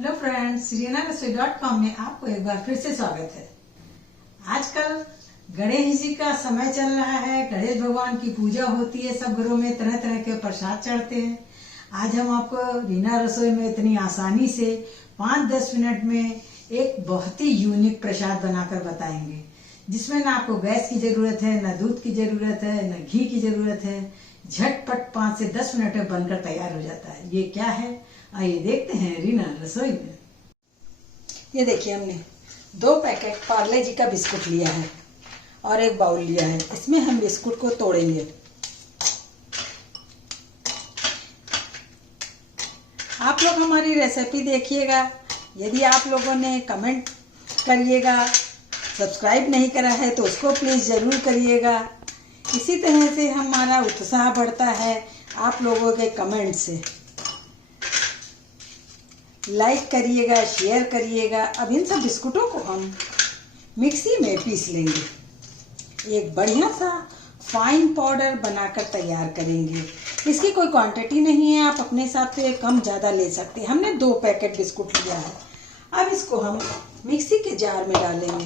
Hello friends, रीना.com में आपको एक बार फिर से स्वागत है। आजकल गणेश जी का समय चल रहा है। गणेश भगवान की पूजा होती है, सब घरों में तरह तरह के प्रसाद चढ़ते हैं। आज हम आपको रीना रसोई में इतनी आसानी से 5-10 मिनट में एक बहुत ही यूनिक प्रसाद बनाकर बताएंगे, जिसमें ना आपको गैस की जरूरत है, ना दूध की जरूरत है, ना घी की जरूरत है। झटपट 5 से 10 मिनट में बनकर तैयार हो जाता है। ये क्या है, आइए देखते हैं रीना रसोई में। ये देखिए, हमने 2 पैकेट पार्ले जी का बिस्कुट लिया है और एक बाउल लिया है। इसमें हम बिस्कुट को तोड़ेंगे। आप लोग हमारी रेसिपी देखिएगा। यदि आप लोगों ने कमेंट करिएगा, सब्सक्राइब नहीं करा है तो उसको प्लीज़ ज़रूर करिएगा। इसी तरह से हमारा उत्साह बढ़ता है आप लोगों के कमेंट से। लाइक करिएगा, शेयर करिएगा। अब इन सब बिस्कुटों को हम मिक्सी में पीस लेंगे। एक बढ़िया सा फाइन पाउडर बनाकर तैयार करेंगे। इसकी कोई क्वांटिटी नहीं है, आप अपने हिसाब से कम ज़्यादा ले सकते हैं। हमने 2 पैकेट बिस्कुट लिया है। अब इसको हम मिक्सी के जार में डालेंगे।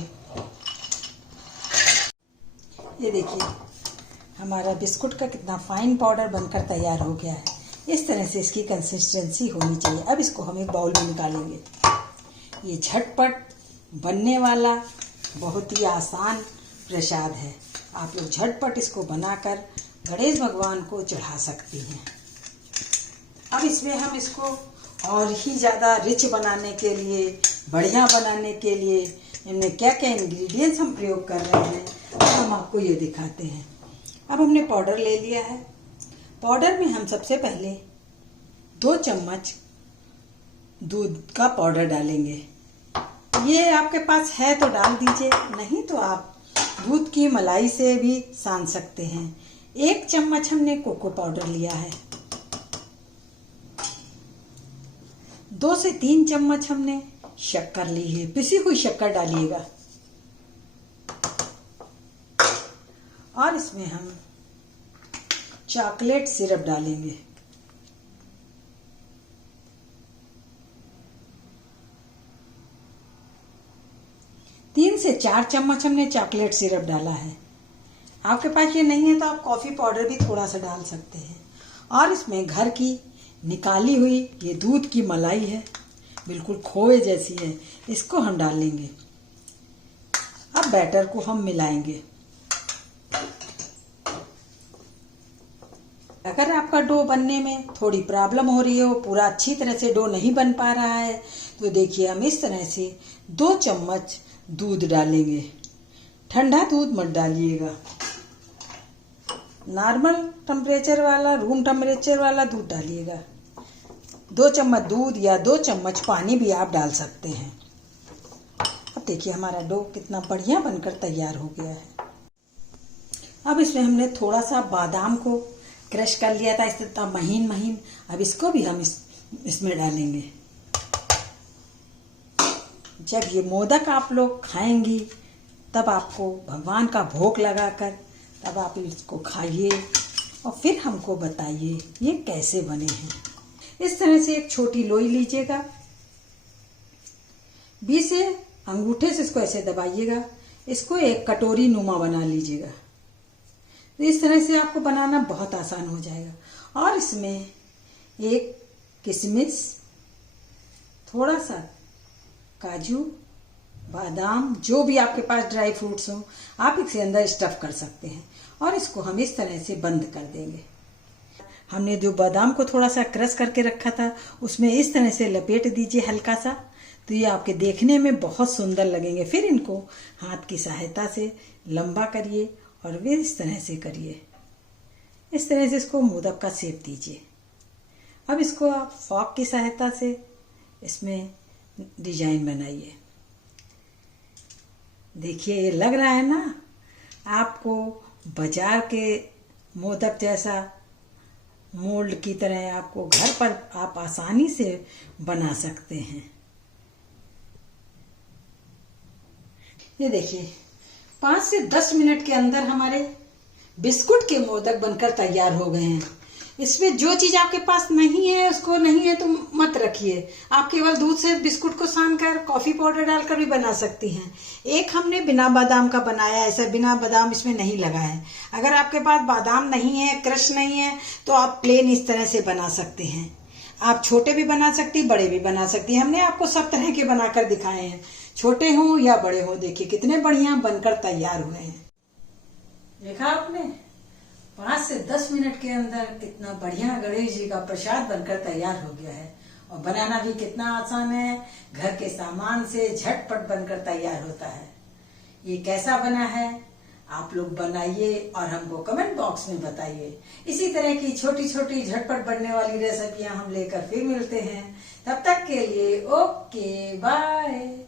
ये देखिए, हमारा बिस्कुट का कितना फाइन पाउडर बनकर तैयार हो गया है। इस तरह से इसकी कंसिस्टेंसी होनी चाहिए। अब इसको हम एक बाउल में निकालेंगे। ये झटपट बनने वाला बहुत ही आसान प्रसाद है। आप लोग झटपट इसको बनाकर गणेश भगवान को चढ़ा सकती हैं। अब इसमें हम इसको और ही ज़्यादा रिच बनाने के लिए, बढ़िया बनाने के लिए इनमें क्या क्या इंग्रेडिएंट्स हम प्रयोग कर रहे हैं, तो हम आपको ये दिखाते हैं। अब हमने पाउडर ले लिया है। पाउडर में हम सबसे पहले 2 चम्मच दूध का पाउडर डालेंगे। ये आपके पास है तो डाल दीजिए, नहीं तो आप दूध की मलाई से भी सान सकते हैं। 1 चम्मच हमने कोको पाउडर लिया है। 2 से 3 चम्मच हमने शक्कर ली है। पिसी हुई शक्कर डालिएगा। और इसमें हम चॉकलेट सिरप डालेंगे। तीन से 4 चम्मच हमने चॉकलेट सिरप डाला है। आपके पास ये नहीं है तो आप कॉफ़ी पाउडर भी थोड़ा सा डाल सकते हैं। और इसमें घर की निकाली हुई ये दूध की मलाई है, बिल्कुल खोए जैसी है, इसको हम डालेंगे। अब बैटर को हम मिलाएंगे। अगर आपका डो बनने में थोड़ी प्रॉब्लम हो रही हो, पूरा अच्छी तरह से डो नहीं बन पा रहा है, तो देखिए हम इस तरह से 2 चम्मच दूध डालेंगे। ठंडा दूध मत डालिएगा, नॉर्मल टेम्परेचर वाला, रूम टेम्परेचर वाला दूध डालिएगा। 2 चम्मच दूध या 2 चम्मच पानी भी आप डाल सकते हैं। अब देखिए हमारा डो कितना बढ़िया बनकर तैयार हो गया है। अब इसमें हमने थोड़ा सा बादाम को क्रश कर लिया था, इतना महीन महीन। अब इसको भी हम इसमें डालेंगे। जब ये मोदक आप लोग खाएंगी, तब आपको भगवान का भोग लगाकर तब आप इसको खाइए और फिर हमको बताइए ये कैसे बने हैं। इस तरह से एक छोटी लोई लीजिएगा, बीच से अंगूठे से इसको ऐसे दबाइएगा। इसको एक कटोरी नुमा बना लीजिएगा। तो इस तरह से आपको बनाना बहुत आसान हो जाएगा। और इसमें एक किशमिश, थोड़ा सा काजू, बादाम, जो भी आपके पास ड्राई फ्रूट्स हो, आप इसके अंदर स्टफ कर सकते हैं। और इसको हम इस तरह से बंद कर देंगे। हमने जो बादाम को थोड़ा सा क्रश करके रखा था, उसमें इस तरह से लपेट दीजिए हल्का सा, तो ये आपके देखने में बहुत सुंदर लगेंगे। फिर इनको हाथ की सहायता से लंबा करिए और वे इस तरह से करिए। इस तरह से इसको मोदक का शेप दीजिए। अब इसको आप फॉक की सहायता से इसमें डिजाइन बनाइए। देखिए, ये लग रहा है ना आपको बाजार के मोदक जैसा, मोल्ड की तरह। आपको घर पर आप आसानी से बना सकते हैं। ये देखिए, 5 से 10 मिनट के अंदर हमारे बिस्कुट के मोदक बनकर तैयार हो गए हैं। इसमें जो चीज आपके पास नहीं है उसको नहीं है तो मत रखिए। आप केवल दूध से बिस्कुट को सानकर कॉफी पाउडर डालकर भी बना सकती हैं। एक हमने बिना बादाम का बनाया, ऐसा बिना बादाम इसमें नहीं लगा है। अगर आपके पास बादाम नहीं है, क्रश नहीं है, तो आप प्लेन इस तरह से बना सकते हैं। आप छोटे भी बना सकती, बड़े भी बना सकती हैं। हमने आपको सब तरह के बनाकर दिखाए हैं, छोटे हों या बड़े हों। देखिए कितने बढ़िया बनकर तैयार हुए हैं। देखा आपने, 5 से 10 मिनट के अंदर कितना बढ़िया गणेश जी का प्रसाद बनकर तैयार हो गया है। और बनाना भी कितना आसान है, घर के सामान से झटपट बनकर तैयार होता है। ये कैसा बना है आप लोग बनाइए और हमको कमेंट बॉक्स में बताइए। इसी तरह की छोटी छोटी झटपट बनने वाली रेसिपियां हम लेकर फिर मिलते हैं। तब तक के लिए ओके बाय।